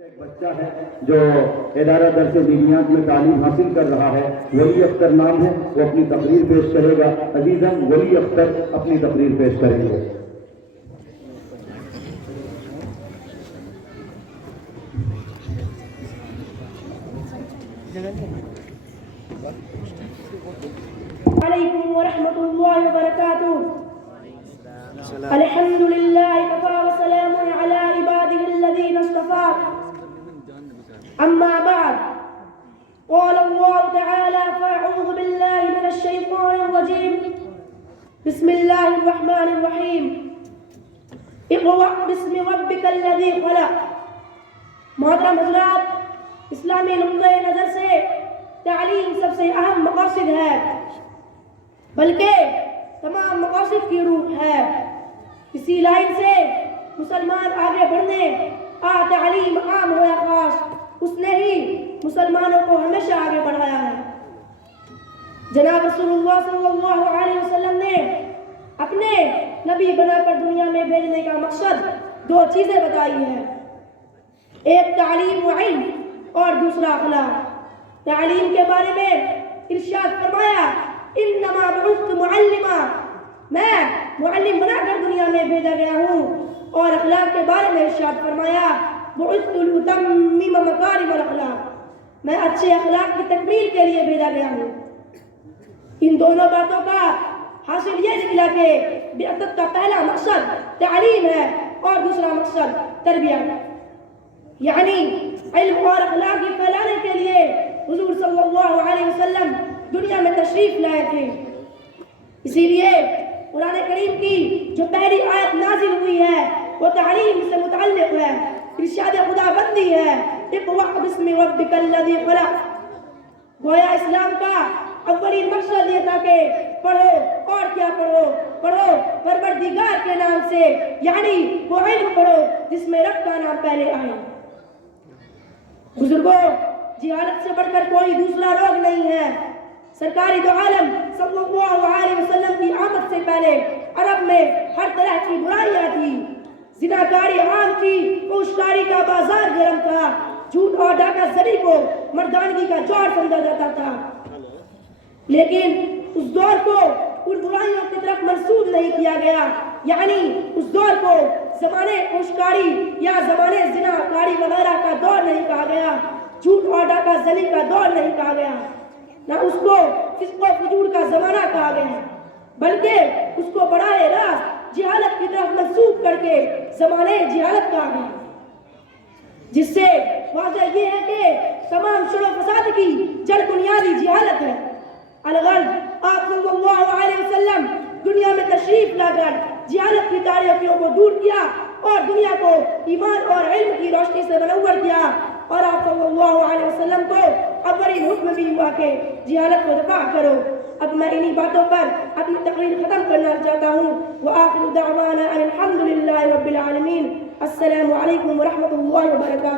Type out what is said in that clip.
ایک بچہ ہے جو ادارہ درس دینیات میں تعلیم حاصل کر رہا ہے، ولی اختر نام ہے، وہ اپنی تقریر پیش کرے گا۔ عزیزاً ولی اختر اپنی تقریر پیش کریں گے۔ علیکم ورحمۃ اللہ وبرکاتہ۔ الحمد للہ وکفی وسلام علی عبادہ الذین اصطفیٰ، اما بعد، قال اللہ تعالی فاعوذ باللہ من الشیطان الرجیم، بسم اللہ الرحمن الرحیم، اقرأ باسم ربک الذی خلق۔ محترم حضرات، اسلامی نقطۂ نظر سے تعلیم سب سے اہم مقاصد ہے، بلکہ تمام مقاصد کی روح ہے۔ اسی لائن سے مسلمان آگے بڑھنے، تعلیم عام ہو یا خاص، اس نے ہی مسلمانوں کو ہمیشہ آگے بڑھایا ہے۔ جناب رسول اللہ صلی اللہ علیہ وسلم نے اپنے نبی بنا کر دنیا میں بھیجنے کا مقصد دو چیزیں بتائی ہیں، ایک تعلیم و علم اور دوسرا اخلاق۔ تعلیم کے بارے میں ارشاد فرمایا انما بعثت معلما، میں معلم بنا کر دنیا میں بھیجا گیا ہوں، اور اخلاق کے بارے میں ارشاد فرمایا بعثت لاتمم مکارم الاخلاق، میں اچھے اخلاق کی تکمیل کے لیے بھیجا گیا ہوں۔ ان دونوں باتوں کا حاصل یہ نکلا کہ بعثت کا پہلا مقصد تعلیم ہے اور دوسرا مقصد تربیت، یعنی علم اور اخلاق کی پھیلانے کے لیے حضور صلی اللہ علیہ وسلم دنیا میں تشریف لائے تھے۔ اسی لیے قرآن کریم کی جو پہلی آیت نازل ہوئی ہے وہ تعلیم سے متعلق ہے، ارشاد خدا بندی ہے اقرأ باسم ربک الذی خلق۔ گویا اسلام کا اولین مقصد یہ تھا کہ پڑھو، اور کیا پڑھو؟ پڑھو پروردگار کے نام سے، یعنی وہ علم پڑھو جس میں رب کا نام پہلے آئے۔ بزرگوں، جہالت سے بڑھ کر کوئی دوسرا روگ نہیں ہے۔ سرکاری دو عالم صلی اللہ علیہ وسلم کی آمد سے پہلے عرب میں ہر طرح کی برائیاں تھی، زناکاری عام تھی، فحشکاری کا بازار گرم تھا، جھوٹ اور ڈاکہ زنی کو مردانگی کا جوہر سمجھا جاتا تھا۔ لیکن اس دور کو ان برائیوں کی طرف منسوب نہیں کیا گیا، یعنی اس دور کو زمانے فحشکاری یا زمانے زناکاری وغیرہ کا دور نہیں کہا گیا، جھوٹ اور ڈاکہ زنی کا دور نہیں کہا گیا، نہ اس کو فسق و فجور کا زمانہ کہا گیا، بلکہ اس کو براہ راست جہالت کی طرف منسوب کر کے زمانے جہالت کہا گیا، جس سے واضح یہ ہے کہ تمام شر و فساد کی جڑ بنیادی جہالت ہے۔ الغرض، آپ صلی اللہ علیہ وسلم دنیا میں تشریف لا کر جہالت کی تاریکیوں کو دور کیا اور دنیا کو ایمان اور علم کی روشنی سے منور کیا، اور آپ صلی اللہ علیہ وسلم کو اولین حکم بھی ہوا کہ جہالت کو دفاع کرو۔ اب میں انہی باتوں پر اپنی تقریر ختم کرنا چاہتا ہوں۔ وآخر دعوانا ان الحمد للہ رب العالمین۔ السلام علیکم ورحمۃ اللہ وبرکاتہ۔